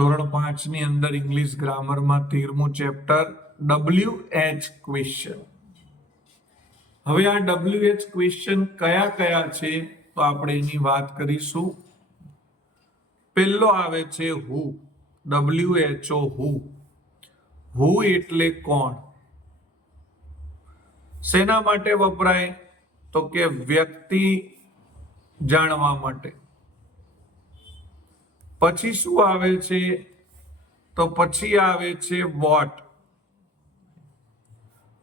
ધોરણ 5 ની અંદર ઇંગ્લિશ ગ્રામરમાં 13મું ચેપ્ટર WH ક્વેશ્ચન. હવે આ WH ક્વેશ્ચન કયા કયા છે તો આપણે એની વાત કરીશું. પહેલો આવે છે હુ. WHO હુ. હુ એટલે કોણ? શેના માટે વપરાય તો કે વ્યક્તિ જાણવા માટે. પછી શું આવે છે તો પછી આવે છે વોટ.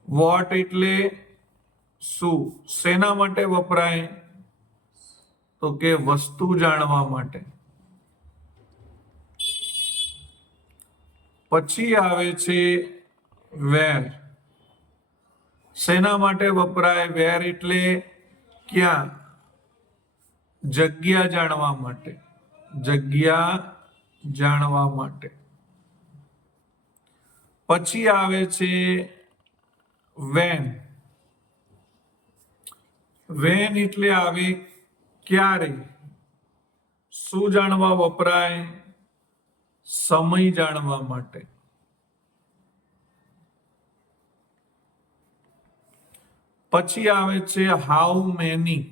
વોટ એટલે શું? શેના માટે વપરાય તો કે વસ્તુ જાણવા માટે. પછી આવે છે વેર. શેના માટે વપરાય? વેર એટલે ક્યાં? જગ્યા જાણવા માટે. જગ્યા જાણવા માટે. પછી આવે છે વેન. વેન એટલે આવે ક્યારે. શું જાણવા વપરાય? સમય જાણવા માટે. પછી આવે છે હાઉ મેની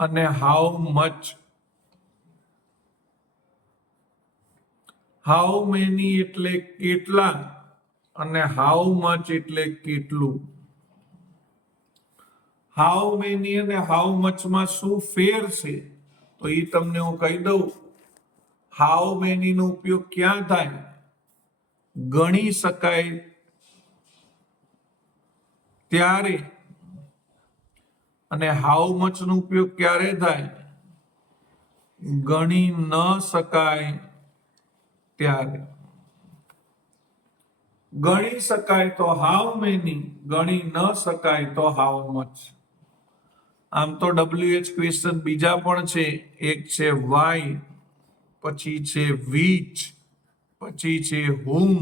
અને હાઉ મચ. હાઉ મેની એટલે કેટલા અને હાઉ મચ એટલે કેટલું. હાઉ મેની અને હાઉ મચમાં શું ફેર છે તો એ તમને હું કહી દઉં. હાઉ મેની નો ઉપયોગ ક્યાં થાય? ગણી શકાય ત્યારે. અને હાઉ મચ નો ઉપયોગ ક્યારે થાય? ગણી ન શકાય ત્યારે. ગણી શકાય તો હાઉ મેની, ગણી ન શકાય તો હાઉ મચ. આમ તો WH ક્વેશ્ચન બીજા પણ છે. એક છે વાય, પછી છે which, પછી છે whom.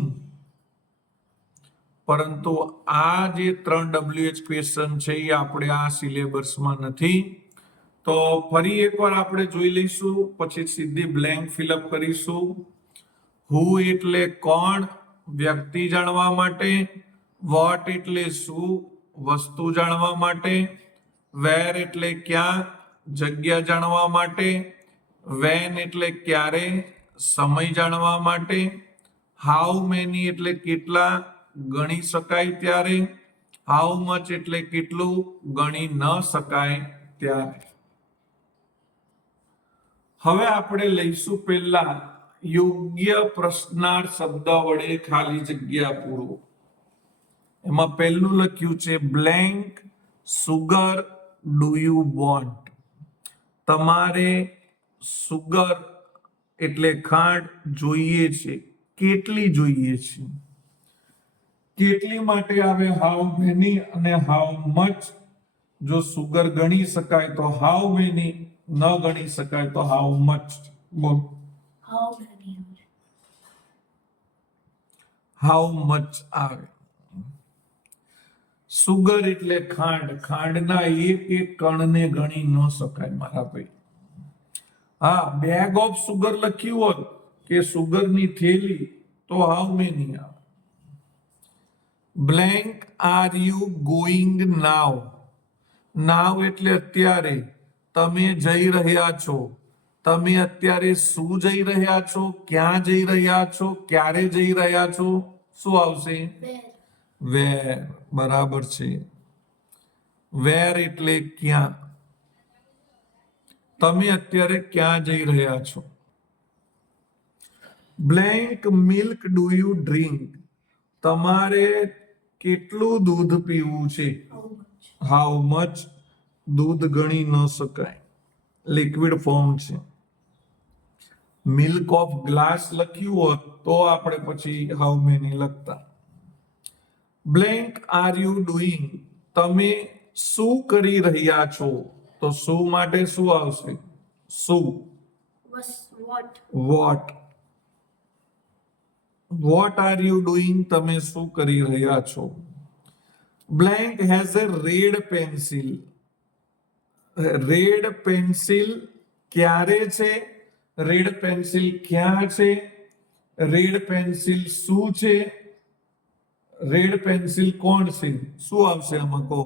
પરંતુ આ જે 3 WH ક્વેશ્ચન છે એ આપણે આ સિલેબસમાં નથી. તો ફરી એકવાર આપણે જોઈ લઈશું, પછી સીધી બ્લેન્ક ફિલઅપ કરીશું. હુ એટલે કોણ? વ્યક્તિ જાણવા માટે. વોટ એટલે શું? વસ્તુ જાણવા માટે. વેર એટલે ક્યાં? જગ્યા જાણવા માટે. વેન એટલે ક્યારે? સમય જાણવા માટે. હાઉ મેની એટલે કેટલા? ગણી શકાય ત્યારે. હાઉ મચ એટલે કેટલું? ગણી ન શકાય ત્યારે. હવે આપણે લઈશું પહેલા યોગ્ય પ્રશ્નાર્થ શબ્દ વડે ખાલી જગ્યા પૂરો. એમાં પહેલું લખ્યું છે blank sugar do you want. તમારે સુગર એટલે ખાંડ જોઈએ છે. કેટલી જોઈએ છે? કેટલી માટે આવે હાઉ મેની અને હાઉ મચ. જો સુગર ગણી શકાય તો હાઉ મેની, ન ગણી શકાય તો હાઉ મચ. બોલ. હાઉ મચ આવે. સુગર એટલે ખાંડ. ખાંડના એક એક કણને ગણી ન શકાય મારા ભાઈ. હા, બેગ ઓફ સુગર લખ્યું હોત કે સુગરની થેલી તો હાઉ મેની આવે. બ્લેન્ક આર યુ ગોઈંગ નાવ. નાવ એટલે અત્યારે. તમે જઈ રહ્યા છો. તમે અત્યારે શું જઈ રહ્યા છો? ક્યાં જઈ રહ્યા છો? ક્યારે જઈ રહ્યા છો? શું આવશે? વેર. બરાબર છે. વેર એટલે ક્યાં. તમે અત્યારે ક્યાં જઈ રહ્યા છો? Blank milk do you drink. તમારે કેટલું દૂધ પીવું છે? How much. દૂધ ગણી ન શકાય, લિક્વિડ ફોર્મ છે. મિલ્ક ઓફ ગ્લાસ લખ્યું હોત તો આપણે પછી હાઉ મેની લખતા. Blank R you doing. તમે શું કરી રહ્યા છો? તો શું માટે શું આવશે? શું. What. What are you doing. તમે શું કરી રહ્યા છો? Blank has a red pencil. Red pencil ક્યારે છે? રેડ પેન્સિલ ક્યાં છે, રેડ પેન્સિલ શું છે, રેડ પેન્સિલ કોણ છે, શું આવશે આમાં કહો?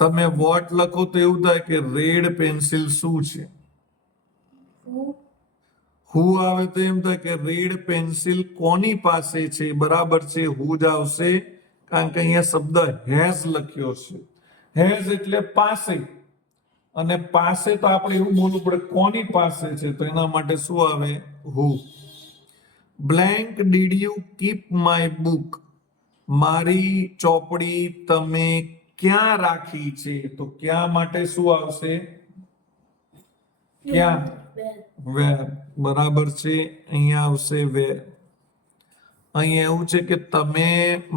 તમે વોટ લખો તો એવું થાય કે રેડ પેન્સિલ શું છે, હુ આવે તો એમ થાય કે રેડ પેન્સિલ કોની પાસે છે, બરાબર છે, હુ જ આવશે, કારણ કે અહીંયા શબ્દ હેઝ લખ્યો છે. હેઝ એટલે પાસે, અને પાસે તો આપણે એવું બોલવું પડે કોની પાસે છે, તો એના માટે શું આવે? Who. Blank did you keep my book, મારી ચોપડી તમે ક્યાં રાખી છે, તો ક્યાં માટે શું આવશે? ક્યાં? વેર. બરાબર છે, અહીંયા આવશે વેર. અહીંયા એવું છે કે તમે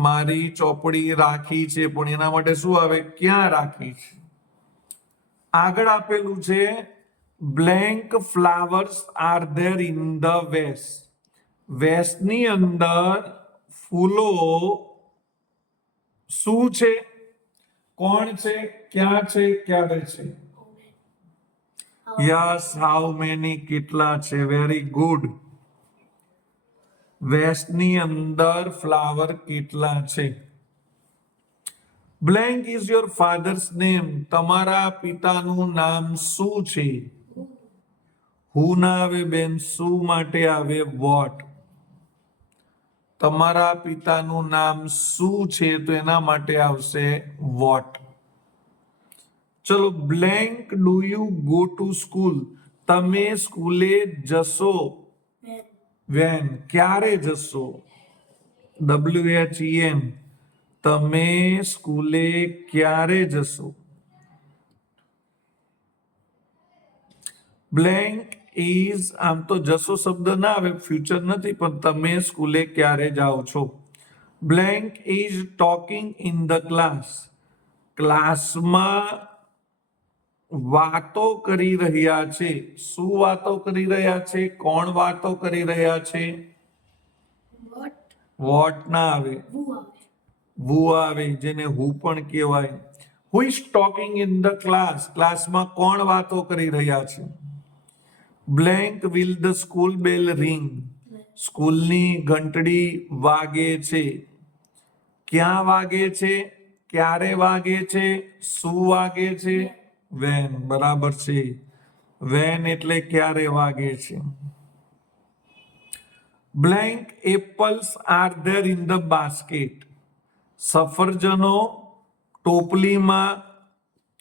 મારી ચોપડી રાખી છે, પણ એના માટે શું આવે? ક્યાં રાખી છે. આગળ આપેલું છે blank flowers are there in the vase, વેસની અંદર ફૂલો શું છે, કોણ છે, ક્યાં છે, ક્યારે છે? યસ, હાઉ મેની, કેટલા છે. Very good. વેસની અંદર ફ્લાવર કેટલા છે. Blank is your father's name, તમારા પિતાનું નામ શું છે? હુ ના આવે બેન, શું માટે આવે? વોટ. તમારા પિતાનું નામ શું છે, તો એના માટે આવશે વોટ. ચલો, blank do you go to school, તમે સ્કૂલે જશો વેન, ક્યારે જશો? WHEN, તમે સ્કૂલે ક્યારે જશો? બ્લેન્ક ઇઝ, આમ તો જશો શબ્દ ના આવે, ફ્યુચર નથી, પણ તમે સ્કૂલે ક્યારે જાઓ છો? Blank is talking in the class, ક્લાસમાં વાતો કરી રહ્યા છે. શું વાતો કરી રહ્યા છે, કોણ વાતો કરી રહ્યા છે? વોટ ના આવે, વુ આવે, જેને હુ પણ કહેવાય. Who is talking in the class, ક્લાસમાં કોણ વાતો કરી રહ્યા છે? Blank will the school bell ring, સ્કૂલની ઘંટડી વાગે છે. ક્યાં વાગે છે, ક્યારે વાગે છે, શું વાગે છે? વેન. બરાબર છે, વેન એટલે ક્યારે વાગે છે. Blank apples are there in the basket, સફરજનો ટોપલીમાં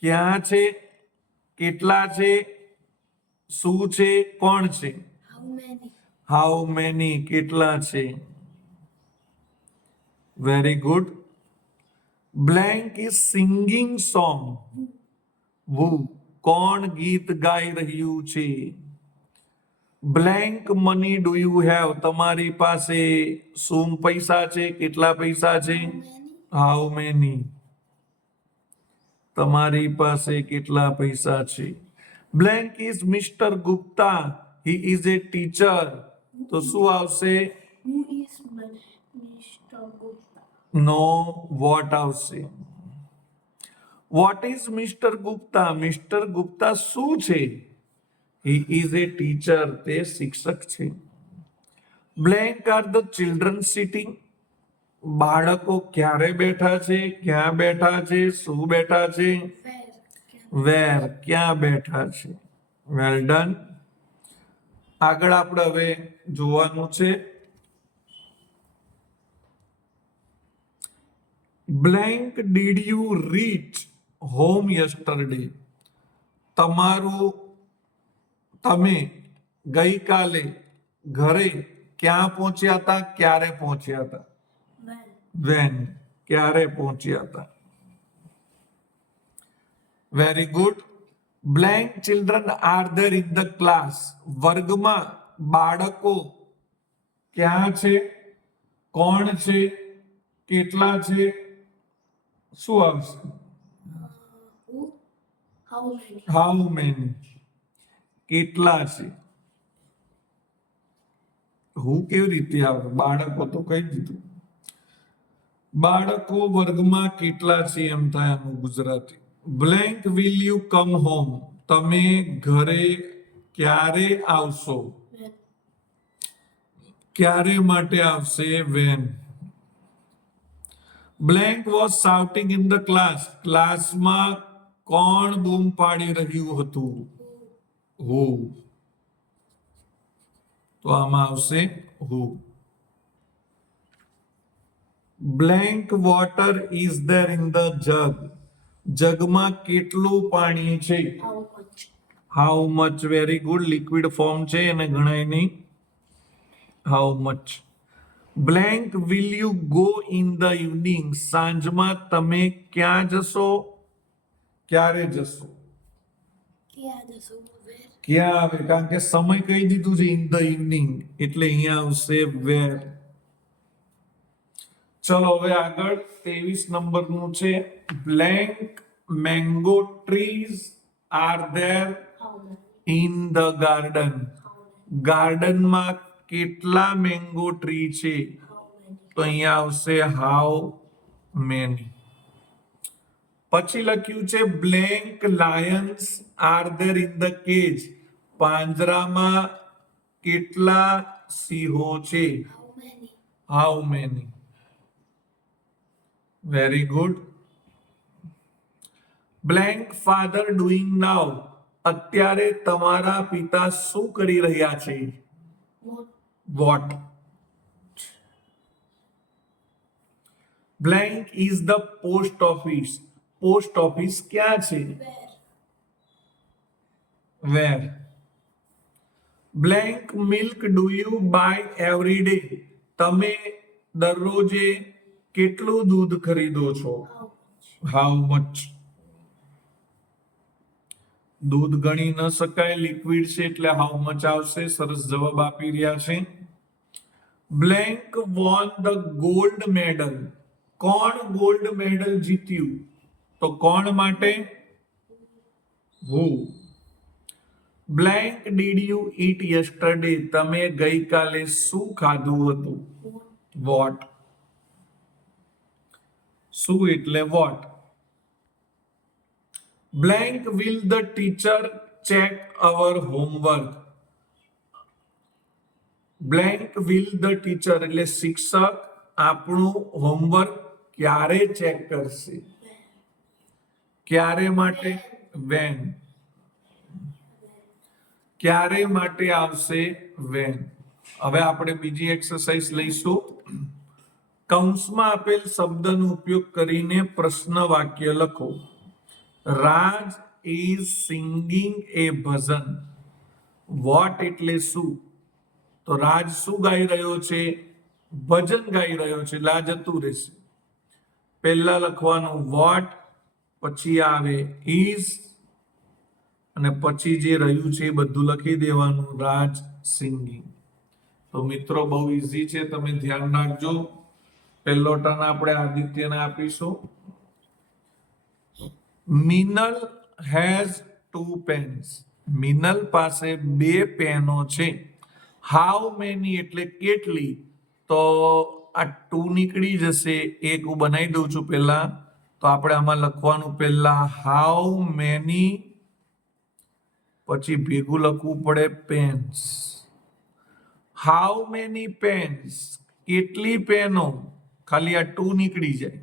ક્યાં છે, કેટલા છે, શું છે, કોણ છે? હાઉ મેની, કેટલા છે. Very good. Blank is singing song, who, કોણ ગીત ગાઈ રહ્યું છે? Blank money do you have, તમારી પાસે શું પૈસા છે, કેટલા પૈસા છે? હાઉ મેની, તમારી પાસે કેટલા પૈસા છે? Blank is mister Gupta, he is A teacher, તો શું આવશે? નો, વોટ આવશે. What is mister Gupta, mister Gupta શું છે? હી ઇઝ એ ટીચર, તે શિક્ષક છે. Blank are the children sitting, બાળકો ક્યારે બેઠા છે, ક્યાં બેઠા છે, શું બેઠા છે? વેર, ક્યાં બેઠા છે. Well done. આગળ આપણે હવે જોવાનું છે blank did you reach home yesterday, તમે ગઈકાલે ઘરે ક્યાં પહોંચ્યા હતા, ક્યારે પહોંચ્યા હતા? વેન, ક્યારે પહોંચ્યા હતા. Very good. Blank children are there in the class, વર્ગમાં બાળકો ક્યાં છે, કોણ છે, કેટલા છે, શું આવશે? હાઉ મેની, કેટલા છે. હું કેવી રીતે આવે? બાળકો તો કહી દીધું. બાળકો વર્ગમાં કેટલા છે એમ થાય આનું Gujarati. Blank will you come home, તમે ઘરે ક્યારે આવશો? ક્યારે માટે આવશે when. Blank was shouting in the class. ક્લાસમાં કોણ બૂમ પાડી રહ્યું હતું? Who. તો આમાં આવશે who. Blank water is there in the jug. જગમાં કેટલું પાણી છે? How much. Very good. Liquid form છે અને ગણાય નહીં. How much. Blank will you go in the evening. સાંજમાં તમે ક્યાં જશો? ક્યારે જશો? ક્યાં આવે? કારણ કે સમય કહી દીધું છે in the evening, એટલે અહીંયા આવશે where. ચલો હવે આગળ 23 નંબરનું છે. Blank mango trees are there in the garden. ગાર્ડનમાં કેટલા મેંગો ટ્રી છે? તો અહીંયા આવશે how many. પછી લખ્યું છે blank lions are there in the cage. પાંજરામાં કેટલા સિંહો છે? how many. Very good. Blank father doing now. અત્યારે તમારા પિતા શું કરી રહ્યા છે? What. Blank is the post office. Post office ક્યાં છે? Where. Blank milk do you buy every day. તમે દરરોજે કેટલું દૂધ ખરીદો છો? How much. દૂધ ગણી ન શકાય, લિક્વિડ છે એટલે how much આવશે. સરસ જવાબ આપી રહ્યા છે. Blank won the gold medal. કોણ ગોલ્ડ મેડલ જીત્યું? તો કોણ માટે? Who. Blank did you eat yesterday. તમે ગઈકાલે શું ખાધું હતું? What. શું એટલે what. Blank will the teacher check our homework. Blank will the teacher એટલે શિક્ષક આપણું હોમવર્ક ક્યારે ચેક કરશે? ક્યારે માટે? when. ક્યારે માટે આવશે? when. હવે આપણે બીજી એક્સરસાઇઝ લઈશું. કૌંસમાં આપેલ શબ્દનો ઉપયોગ કરીને પ્રશ્ન વાક્ય લખો. Raj is singing a bhajan. What એટલે શું? તો રાજ શું ગાઈ રહ્યો છે? ભજન ગાઈ રહ્યો છે. લા જતું રહેશે. પહેલા લખવાનું વોટ, પછી આવે is અને પછી જે રહ્યું છે એ બધું લખી દેવાનું. રાજ સિંગિંગ. તો મિત્રો બહુ ઈઝી છે, તમે ધ્યાન રાખજો. પહેલો ટર્ન આપણે આદિત્યને આપીશું. Minal has 2 pens. મિનલ પાસે 2 પેનો છે. હાઉ મેની એટલે કેટલી? તો આ 2 નીકળી જશે. એક હું બનાવી દઉં છું પહેલા. તો આપણે આમાં લખવાનું પહેલા હાઉ મેની, પછી ભેગું લખવું પડે પેન્સ. How many Pence. કેટલી પેનો? ખાલી આ 2 નીકળી જાય.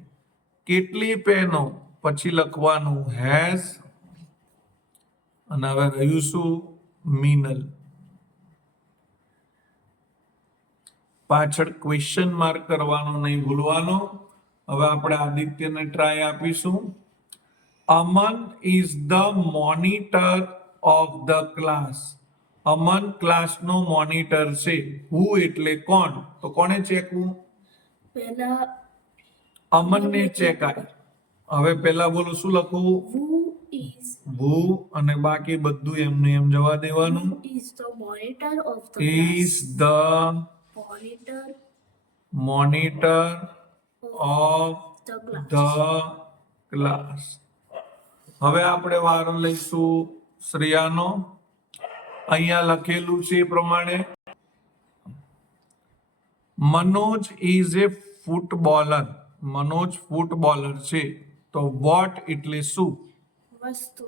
કેટલી પેનો? પછી લખવાનું હેઝ અને હવે રહ્યું શું? મિનલ. પાછળ ક્વેશ્ચન માર્ક કરવાનો નહીં ભૂલવાનો. હવે આપણે આદિત્યને ટ્રાય આપીશું. Aman is the monitor of the class. Aman ક્લાસનો મોનિટર છે. હુ એટલે કોણ? તો કોને ચેકવું? પહેલા અમનને ચેકાય. હવે પહેલા બોલો શું લખવું? who અને બાકી બધું એમને એમ જવા દેવાનું. is the monitor of the is the monitor of the class. હવે આપણે વારો લઈશું શ્રેયાનો. અહીંયા લખેલું છે એ પ્રમાણે Manoj is A footballer. Manoj footballer છે. તો વોટ એટલે શું? વસ્તુ.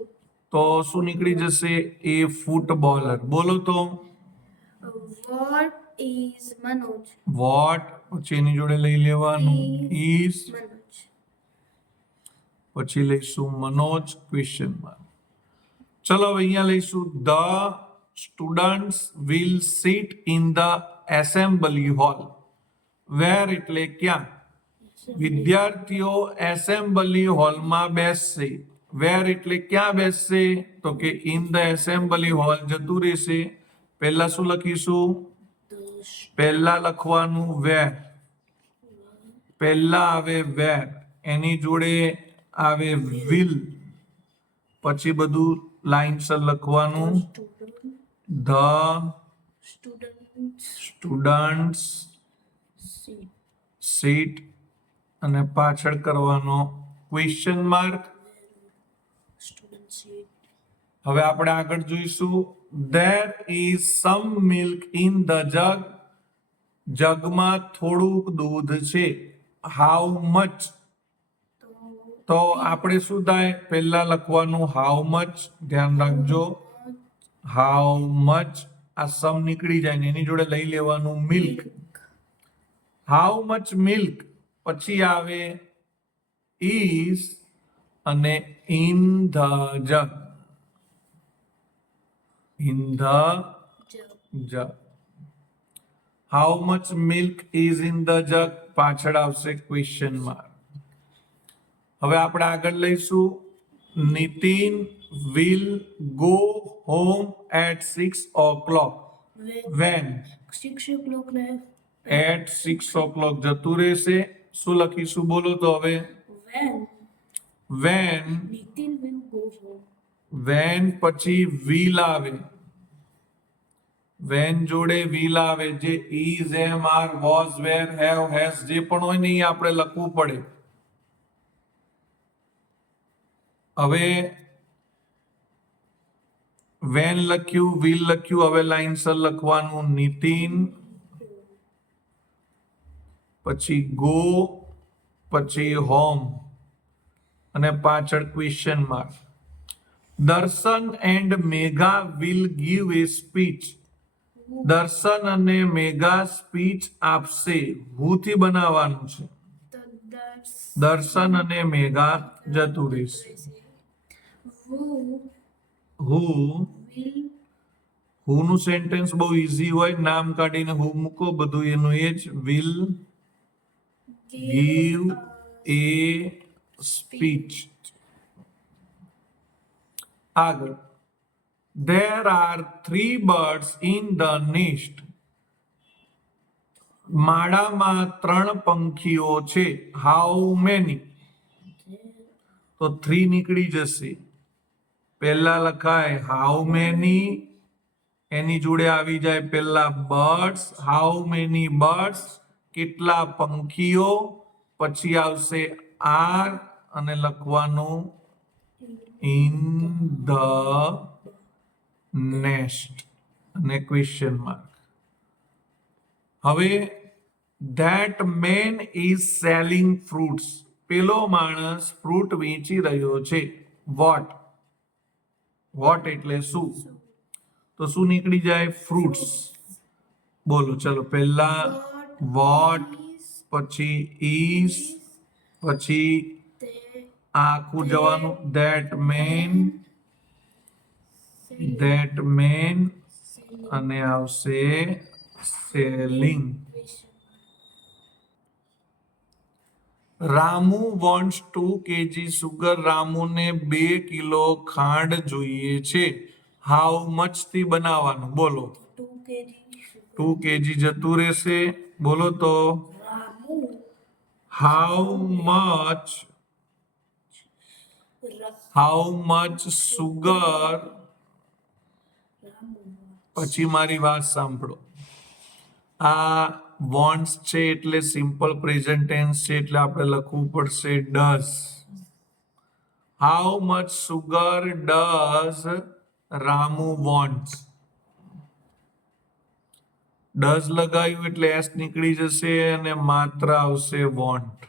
તો શું નીકળી જશે? એ ફૂટબોલર. બોલો તો What is Manoj? વોટ, પછી એની જોડે લઈ લેવાનું ઇઝ, Manoj. પછી લઈશું મનોજ ક્વેશ્ચન માર્ક. ચલો હવે અહીંયા લઈશું the students will sit in the assembly hall. Where એટલે ક્યાં? વિદ્યાર્થીઓ એસેમ્બલી હોલમાં બેસશે. વેર એટલે ક્યાં બેસશે? તો કે ઇન ધ એસેમ્બલી હોલ જતું રહેશે. પહેલા શું લખીશું? પહેલા લખવાનું વેર. પહેલા આવે વેર, એની જોડે આવે વિલ, પછી બધું લાઈનસર લખવાનું. The Students students sit. Seat અને પાછળ કરવાનો ક્વેશ્ચન માર્ક. Students sit. હવે આપણે આગળ જોઈશું. There is some milk in the jug. જગમાં થોડુંક દૂધ છે. How much? તો આપણે શું થાય? પહેલા લખવાનું હાઉ મચ. ધ્યાન રાખજો, હાઉ મચ આ સમ નીકળી જાય ને એની જોડે લઈ લેવાનું મિલ્ક. હાઉ મચ મિલ્ક, પછી આવે ઇઝ અને in the jug. In the Jug. Jug. How much milk is in the jug, પાછળ આવશે ક્વેશ્ચન માર્ક. હવે આપણે આગળ લઈશું. Nitin will go home at 6 o'clock. When 6 o'clock ને એટ 6 o'clock જતું રહેશે. શું લખીશું? બોલો તો હવે. when when, Nitin will go home. When પછી વિલ આવે. વેન જોડે વિલ આવે. જે is, am, are, was, were, have, has જે પણ હોય ને એ આપણે લખવું પડે. હવે વેન લખ્યું, વિલ લખ્યું, હવે લાઈનસર લખવાનું નીતિન, પછી ગો, પછી હોમ અને પાછળ ક્વેશ્ચન માર્ક. દર્શન and Megha will give A speech. દર્શન અને મેઘા સ્પીચ આપશે. હુથી બનાવવાનું છે. The દર્શન અને મેઘા જતું રહેશે. who હુ, will હુ નું સેન્ટેન્સ બહુ ઈઝી હોય. નામ કાઢીને હુ મૂકો, બધું એનું એ જ. Will give A speech. આગળ. There are 3 birds in the nest. માળામાં 3 પંખીઓ છે. How many? તો 3 નીકળી જશે. પહેલા લખાય how many, એની જોડે આવી જાય પહેલા birds. How many birds? કેટલા પંખીઓ. પછી આવશે are અને લખવાનું in the nest અને ક્વેશ્ચન માર્ક. હવે that man is selling fruits. પેલો માણસ ફ્રૂટ વેચી રહ્યો છે. what? what એટલે શું? તો શું નીકળી જાય? ફ્રૂટ્સ. બોલો ચલો. પહેલા what, પછી is, પછી they આખું જવાનું that man અને આવશે selling. Ramu wants 2 kg sugar. રામુને 2 કિલો ખાંડ જોઈએ છે. હાઉ મચ થી બનાવવાનું? બોલો. 2 kg 2 kg જતું રહેશે. બોલો તો Ramu હાઉ મચ સુગર. પછી મારી વાત સાંભળો. આ વોન્ટ્સ છે એટલે સિમ્પલ પ્રેઝન્ટ ટેન્સ છે એટલે આપણે લખવું પડશે does. How much sugar does Ramu wants. Does લગાવ્યું એટલે એસ નીકળી જશે અને માત્ર આવશે વોન્ટ.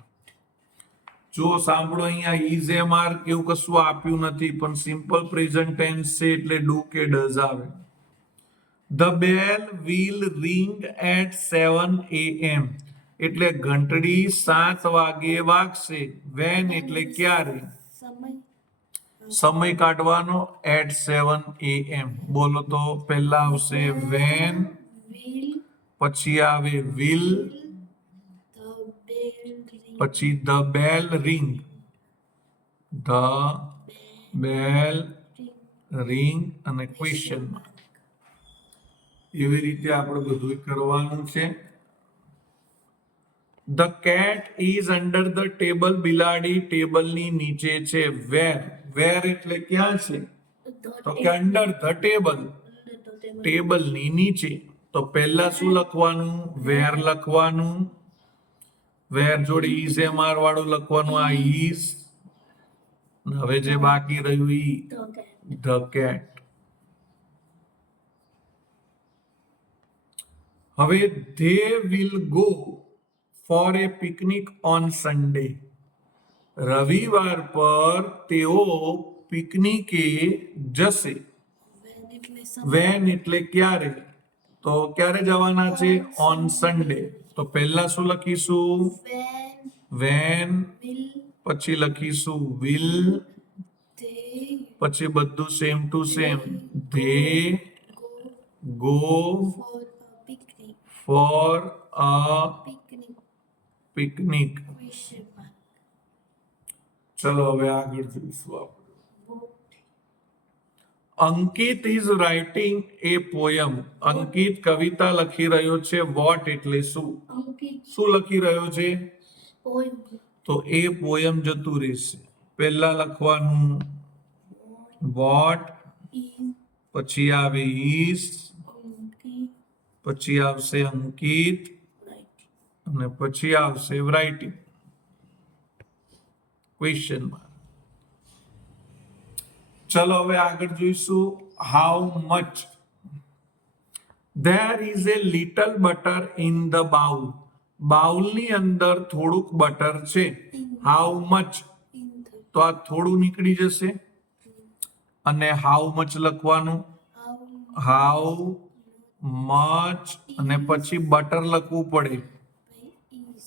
જો સાંભળો, અહીંયા ઇઝ એમ આર કેવું કશું આપ્યું નથી, પણ સિમ્પલ પ્રેઝન્ટ ટેન્સ છે એટલે ડુ કે ડઝ આવે. The bell will ring at 7 AM એટલે ઘંટડી 7 વાગે વાગશે. વેન એટલે ક્યારે, સમય સમય કાઢવાનો. એટ 7 AM બોલો તો પહેલા આવશે વેન, will પછી આવે વિલ, the bell ring પછી the bell ring, the bell ring અને ક્વેશ્ચન માર્ક. એવી રીતે આપણે બધું કરવાનું છે. The cat is under the table બિલાડી ટેબલની નીચે છે. વેર, વેર એટલે ક્યાં છે, તો કે અંડર ધ ટેબલ, ટેબલની નીચે. તો પહેલા શું લખવાનું, વેર લખવાનું. વેર જોડે ઇઝ એમ આર વાળું લખવાનું, આ ઇઝ. હવે જે બાકી રહ્યું ઈ ધ કેટ. હવે they will go for A picnic on Sunday. રવિવાર પર તેઓ પિકનિકે જશે. વેન એટલે ક્યારે, તો ક્યારે જવાના છે, ઓન સન્ડે. તો પહેલા શું લખીશું, when વેન, will પછી લખીશું વિલ, they પછી બધું same to same. They go go for a picnic for a picnic picnic. question mark ચલો હવે આગળ જોઈશું આપણે. boat Ankit is writing a poem. Ankit કવિતા લખી રહ્યો છે. વોટ એટલે શું, Ankit શું લખી રહ્યો છે, poem તો એ પોયમ જતું રહેશે. પહેલા લખવાનું વોટ, is પછી આવે ઇઝ, Ankit પછી આવશે અંકિત writing અને પછી આવશે રાઇટિંગ ક્વેશ્ચન માર્ક. ચલો હવે આગળ જોઈશું. How much. There is a little butter in the bowl. બાઉલની અંદર થોડુંક બટર છે. હાઉ મચ, in the તો આ થોડું નીકળી જશે અને હાઉ મચ લખવાનું. how હાઉ મચ અને પછી બટર લખવું પડે. is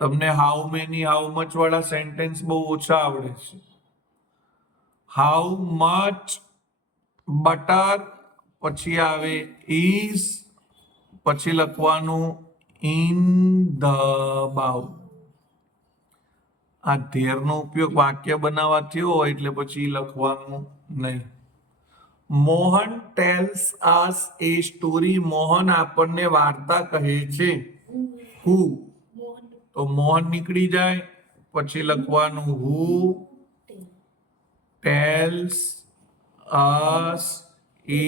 તમને હાઉ મેની, હાઉ મચ વાળા સેન્ટેન્સ બહુ ઓછા આવડે છે. હાઉ મચ બટર, પછી આવે ઇઝ, પછી લખવાનું ઇન ધ બાઉલ. આ ધેરનો ઉપયોગ વાક્ય બનાવવા થયો હોય એટલે પછી લખવાનું નહીં. મોહન ટેલ્સ અસ એ સ્ટોરી. મોહન આપણને વાર્તા કહે છે. હુ, born તો મોહન નીકળી જાય, પછી લખવાનું હુ ટેલ્સ અસ એ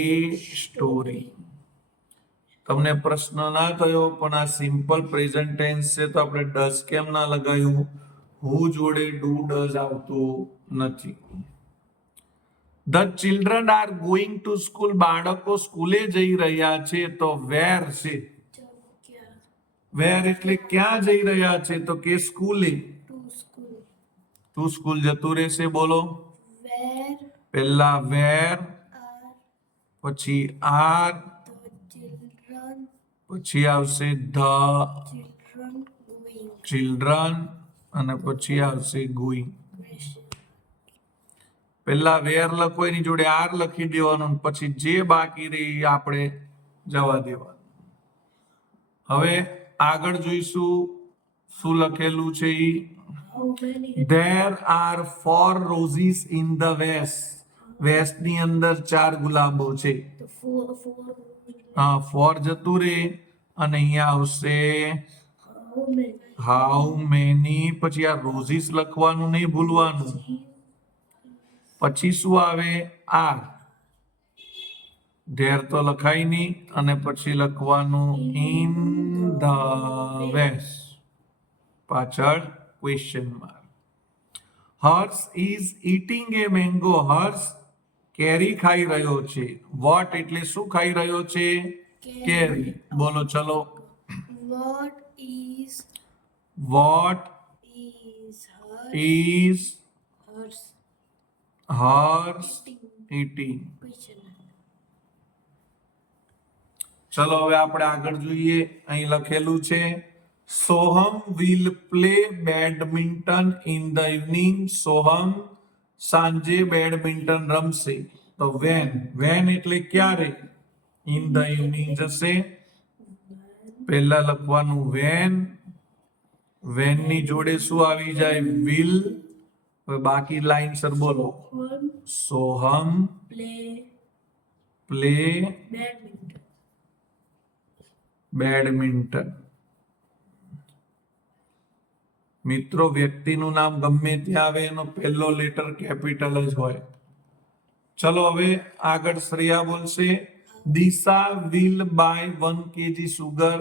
સ્ટોરી. તમને પ્રશ્ન ના થયો, પણ આ સિમ્પલ પ્રેઝન્ટ ટેન્સ છે તો આપણે ડઝ કેમ ના લગાવ્યું, હુ જોડે ડુ ડઝ આવતું નથી. The children are going to school. બાળકો સ્કૂલે જઈ રહ્યા છે. તો વેર છે, jogger વેર એટલે ક્યાં જઈ રહ્યા છે, તો કે સ્કૂલે. to school તું સ્કૂલ જતું રહેશે. બોલો, where પહેલા વેર, are પછી આર, the children પછી આવશે ધ going ચિલ્ડ્રન અને પછી આવશે ગોઈંગ. question પહેલા વેર લખો, એની જોડે આર લખી દેવાનું, પછી જે બાકી રહી એ આપણે જવા દેવાનું. હવે આગળ જોઈશું શું લખેલું છે. how many there are 4 roses in the west. વેસ્ટની અંદર 4 ગુલાબો છે. the four ફોર જતું રે અને અહીંયા આવશે how many હાઉ મેની, પછી આ રોઝીસ લખવાનું નહીં ભૂલવાનું. પછી શું આવે, આર. ધેર તો લખાય નહીં અને પછી લખવાનું ઇન ધ વેસ્ટ, પાછળ question mark. Harsh is eating a mango. Harsh કેરી ખાઈ રહ્યો છે. વોટ એટલે શું ખાઈ રહ્યો છે, કેરી. બોલો ચલો, what is what is is hers hers eating eating. question ચલો હવે આપણે આગળ જોઈએ. અહીં લખેલું છે Soham will play badminton in the evening. Soham સાંજે બેડમિન્ટન રમશે. તો વેન એટલે ક્યારે? ઇન ધ ઇવનિંગ જશે. પહેલા લખવાનું વેન ની જોડે શું આવી જાય? વિલ. હવે બાકી લાઈન સર બોલો. one Soham play play badminton badminton. મિત્રો, વ્યક્તિનું નામ ગમે ત્યાં આવે એનો પહેલો લેટર કેપિટલ જ હોય. ચલો હવે આગળ શ્રેયા બોલશે. Disha will buy 1 kg sugar.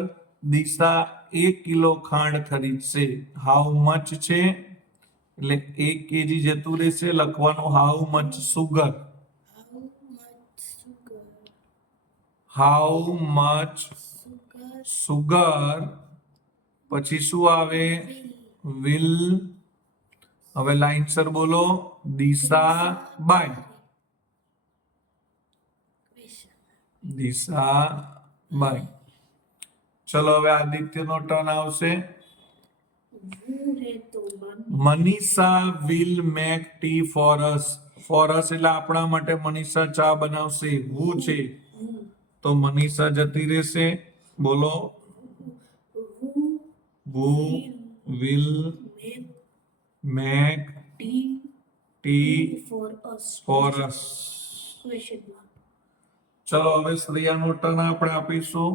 Disha 1 કિલો ખાંડ ખરીદશે. હાઉ મચ છે એટલે 1 kg જતું રહેશે. લખવાનું how much sugar. how much how much sugar sugar. પછી શું આવે? વિલ. હવે લાઈનસર બોલો. Disha by. question Disha by. ચલો હવે આદિત્યનો ટર્ન આવશે. હું હે તો મન Manisha will make tea for us. For us એટલે આપણા માટે મનીષા ચા બનાવશે. હું છે હું તો મનીષા જતી રહેશે. બોલો. who who will make make tea tea for us for us. question mark ચલો હવે શ્રેયાનો ટર્ન આપણે આપીશું.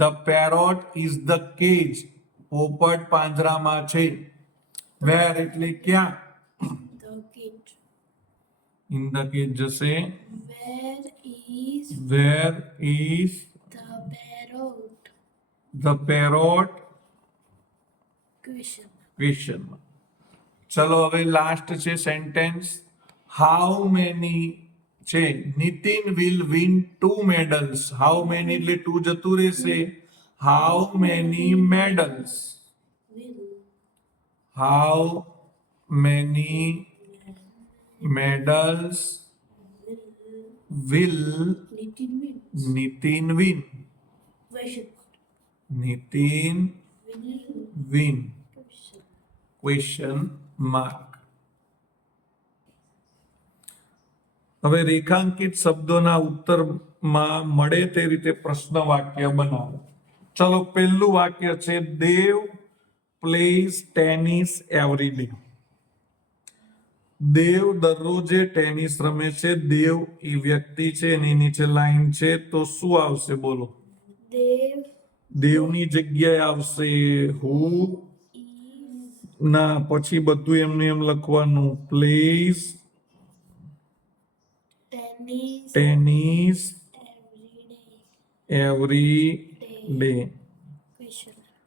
The parrot is the cage. પોપટ પાંજરામાં છે. વેર એટલે ક્યાં? the kid in the cage જશે. where is where is the parrot the parrot? question mark question. ચલો હવે લાસ્ટ છે સેન્ટેન્સ. હાઉ મેની છે. Nitin will win 2 medals. How many એટલે 2 જતું રહેશે. How many medals. will how many medals will Nitin wins Nitin win? question mark Nitin will win? question question mark. હવે રેખાંકિત શબ્દોના ઉત્તરમાં મળે તે રીતે પ્રશ્ન વાક્ય બનાવો. ચલો પહેલું વાક્ય છે દેવ પ્લેઝ ટેનિસ એવરી ડે. દેવ દરરોજે ટેનિસ રમે છે. દેવ એ વ્યક્તિ છે. એની નીચે લાઈન છે તો શું આવશે? બોલો. Dev દેવની જગ્યાએ આવશે હુ. is ના, પછી બધું એમને એમ લખવાનું. Plays tennis tennis every day every day. question mark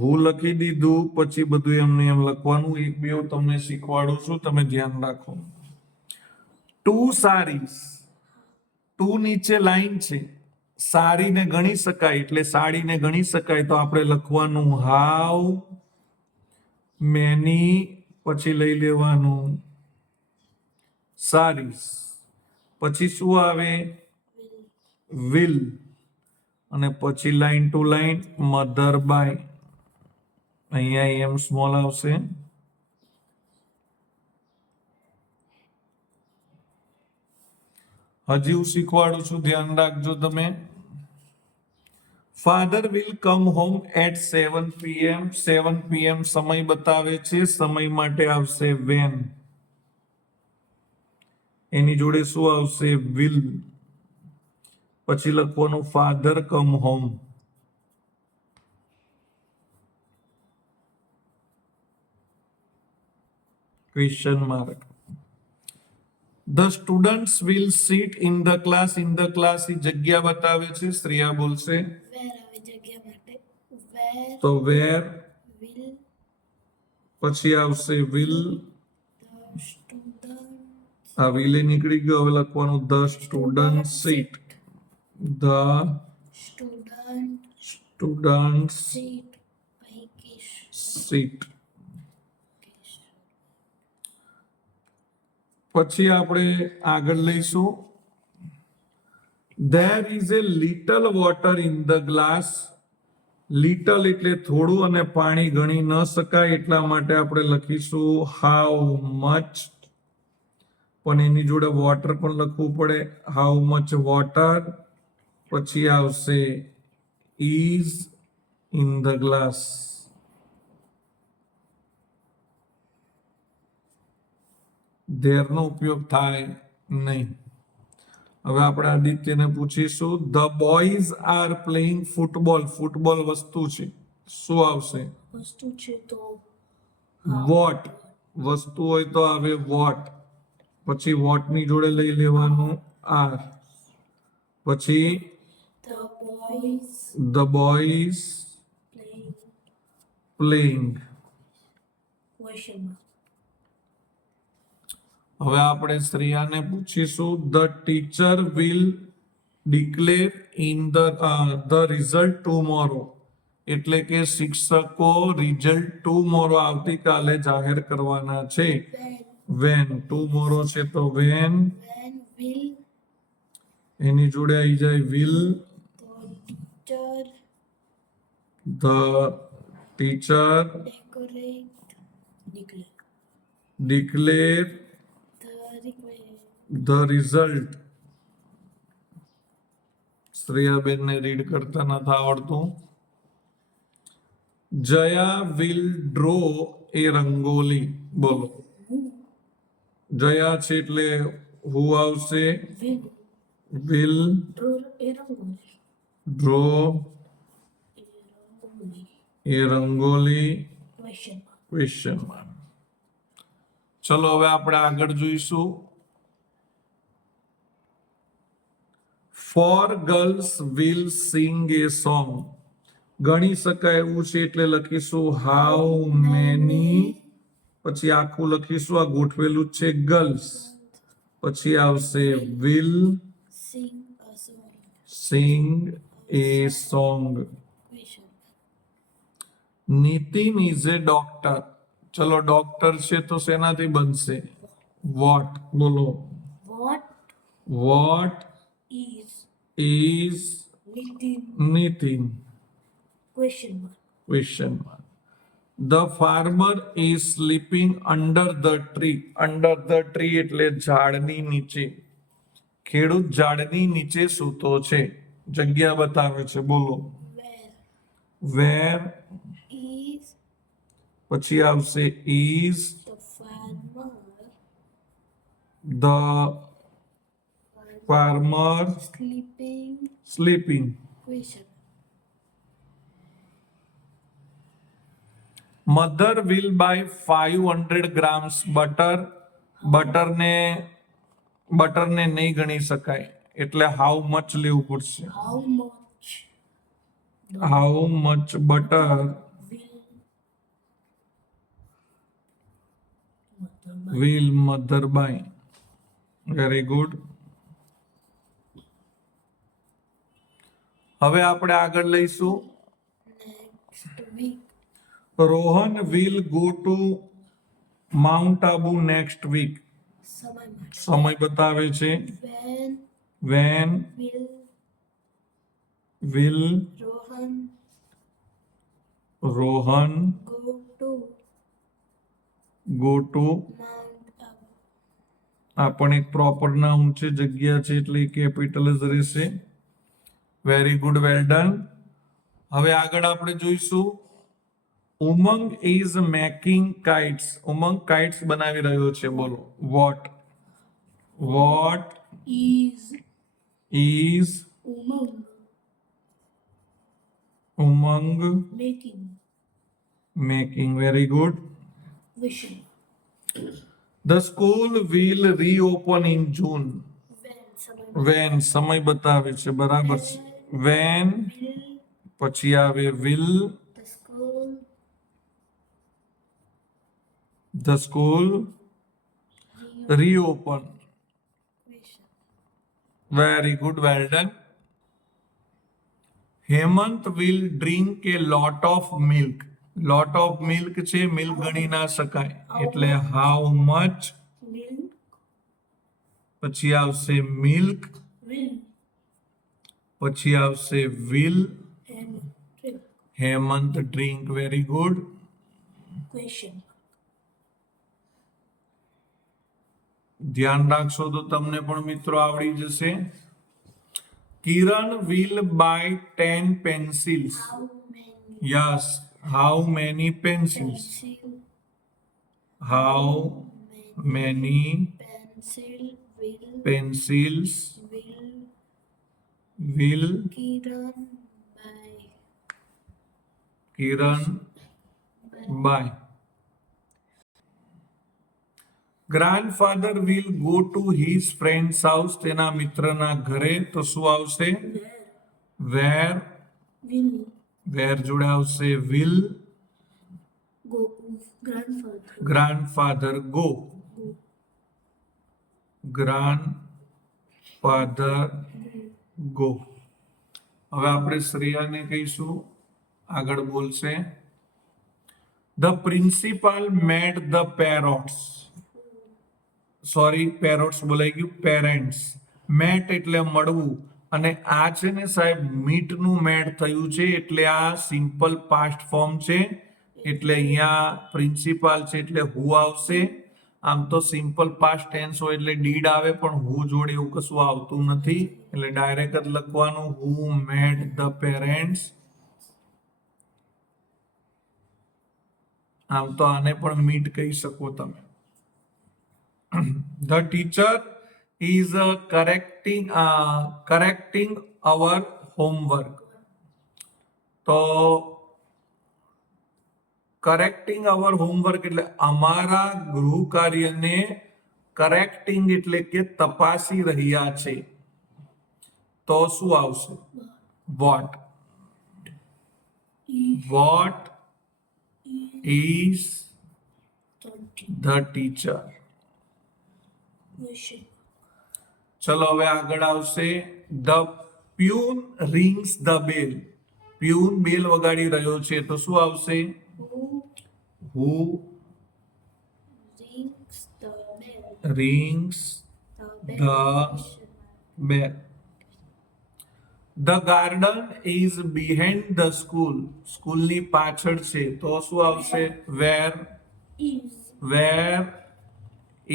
હું લખી દીધું. પછી બધું એમને એમ લખવાનું. એક બે હું તમને શીખવાડું છું, તમે ધ્યાન રાખો. 2 સારીસ. 2 નીચે લાઈન છે. સારીને ગણી શકાય એટલે સાડીને ગણી શકાય તો આપણે લખવાનું હાઉ મેની. પછી લઈ લેવાનું સારીસ. પછી શું આવે? વિલ. અને પછી line to line mother by. અહીંયા એમ સ્મોલ આવશે. હજી હું શીખવાડું છું, ધ્યાન રાખજો તમે. Father will come home at 7 PM. 7 PM સમય બતાવે છે. સમય માટે આવશે વેન. એની જોડે શું આવશે? વિલ. પછી લખવાનું father come home. Question mark. The students will sit in the class. In the class એ જગ્યા બતાવે છે. શ્રેયા બોલશે. where આવે જગ્યા માટે where તો વેર. will પછી આવશે વિલ. the student આ વિલે નીકળી ગયો. હવે લખવાનું the student seat. The student student sit પૈકી સીટ. પછી આપણે આગળ લઈશું there is a little water in the glass. Little એટલે થોડું અને પાણી ગણી ન શકાય એટલા માટે આપણે લખીશું હાઉ મચ, પણ એની જોડે વોટર પણ લખવું પડે. હાઉ મચ વોટર, પછી આવશે is in the glass. There નો ઉપયોગ થાય નહીં. હવે આપણે આદિત્યને પૂછીશું the boys are playing football. Football વસ્તુ છે, શું આવશે? વસ્તુ છે તો વોટ. વસ્તુ હોય તો આવે વોટ, પછી વોટ ની જોડે લઈ લેવાનું આર, પછી the boys the boys playing playing. question mark. હવે આપણે શ્રેયાને પૂછીશું the teacher will declare in the result tomorrow. એટલે કે શિક્ષકો રિઝલ્ટ ટુમોરો આવતીકાલે જાહેર કરવાના છે. વેન ટુમોરો છે તો વેન, When will એની જોડે આવી જાય will. the teacher the teacher declare declare the result. શ્રેયાબેનને રીડ કરતા નથી આવડતું. Jaya will draw a rangoli. બોલો, જયા છે એટલે હુ આવશે? will will draw a rangoli draw a rangoli. question mark. Question mark. ચલો હવે આપણે આગળ જોઈશું. Four girls will sing a song. ગણી શકાય એવું છે એટલે લખીશું હાઉ મેની, પછી આખું લખીશું, આ ગોઠવેલું છે ગર્લ્સ, પછી આવશે will Sing a song sing a song. question mark. Nitin is a doctor. ચલો ડોક્ટર છે તો શેનાથી બનશે? વોટ. બોલો, What what is is Nitin Nitin question mark. Question mark. The farmer is sleeping under the tree. Under the tree એટલે ઝાડની નીચે. ખેડૂત ઝાડની નીચે સૂતો છે. જગ્યા બતાવે છે. બોલો, Where વેર, is પછી આવશે is the farmer the farmer sleeping sleeping. question mark. Mother will buy 500 grams butter. બટરને નહીં ગણી શકાય એટલે હાઉ મચ લેવું પડશે. How much how much butter will will mother by. Very good. હવે આપણે આગળ લઈશું. next week Rohan will go to Mount Abu next week. સમય માટે સમય બતાવે છે. when when will will Rohan Rohan go to go to. Mount Abu? આ પણ એક પ્રોપર નાઉન છે, જગ્યા છે એટલે કેપિટલ જ રહેશે. Very good, well done. હવે આગળ આપણે જોઈશું Umang is making kites. Umang kites બનાવી રહ્યો છે. બોલો, what Is is Umang making making. Very good. wishing the school will reopen in June. when સમય વેન સમય બતાવે છે, બરાબર છે. વેન, will પછી આવે will the school reopen. wishing very good, well done. Hemant will drink a lot of milk. Lot of milk છે, milk ગણી ના શકાય એટલે હાઉ મચ milk પછી આવશે મિલ્ક, Will. પછી આવશે will, And will. Hemant drink, very good. Question. ધ્યાન રાખશો તો તમને પણ મિત્રો આવડી જશે. Kiran will buy 10 pencils. How many yes, how many pencils? pencil? How many Pencil will pencils will will Kiran buy? Kiran buy? Grandfather will go to his friends house. તેના મિત્રના ઘરે. તો શું આવશે? Where wear. will વેર જોડે આવશે will. go? Grandfather grandfather go. go. Grandfather go. હવે આપણે શ્રેયાને કહીશું, આગળ બોલશે. The principal made the parrots. Sorry, parrots બોલાઈ ગયું, પેરેન્ટ્સ. મેટ એટલે મળવું, અને આ છે ને સાહેબ મીટનું મેટ થયું છે, એટલે આ સિમ્પલ પાસ્ટ ફોર્મ છે, એટલે અહીંયા પ્રિન્સિપાલ છે એટલે હુ આવશે. આમ તો સિમ્પલ પાસ્ટ ટેન્સ હોય એટલે ડીડ આવે, પણ હુ જોડે એવું કશું આવતું નથી, એટલે ડાયરેક્ટ જ લખવાનું હુ મેડ ધ પેરેન્ટ્સ. આમ તો આને પણ મીટ કહી શકો તમે. The teacher is correcting our homework. તો કરેક્ટિંગ અવર હોમવર્ક એટલે અમારા ગૃહ કાર્યને કરેક્ટિંગ એટલે કે તપાસી રહ્યા છે. તો શું આવશે? What. What is 30. The teacher. Question. ચલો હવે આગળ આવશે. The peon rings the bell. Peon bell વગાડી રહ્યો છે, તો શું આવશે? Who who rings the bell? Rings The the Question. Bell. The garden is behind the school. સ્કૂલની પાછળ છે, તો શું આવશે? Where. Is where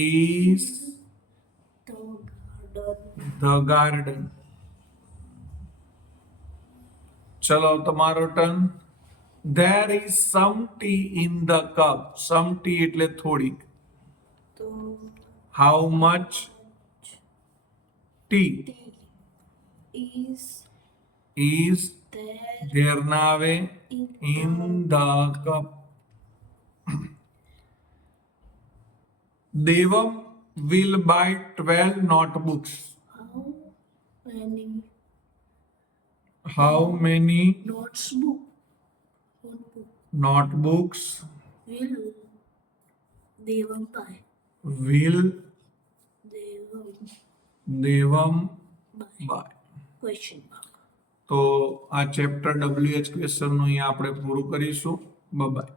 is the garden? The garden. ચલો તમારો turn. There is some tea in the cup. Some T એટલે થોડીક. The how much T is is there there ના આવે, in the cup. Devam will buy 12 notebooks. how many How many notebook notebooks will Devam buy? will Devam Devam buy? question mark. તો આ chapter WH ક્વેશ્ચનનું અહીંયા આપણે પૂરું કરીશું. By.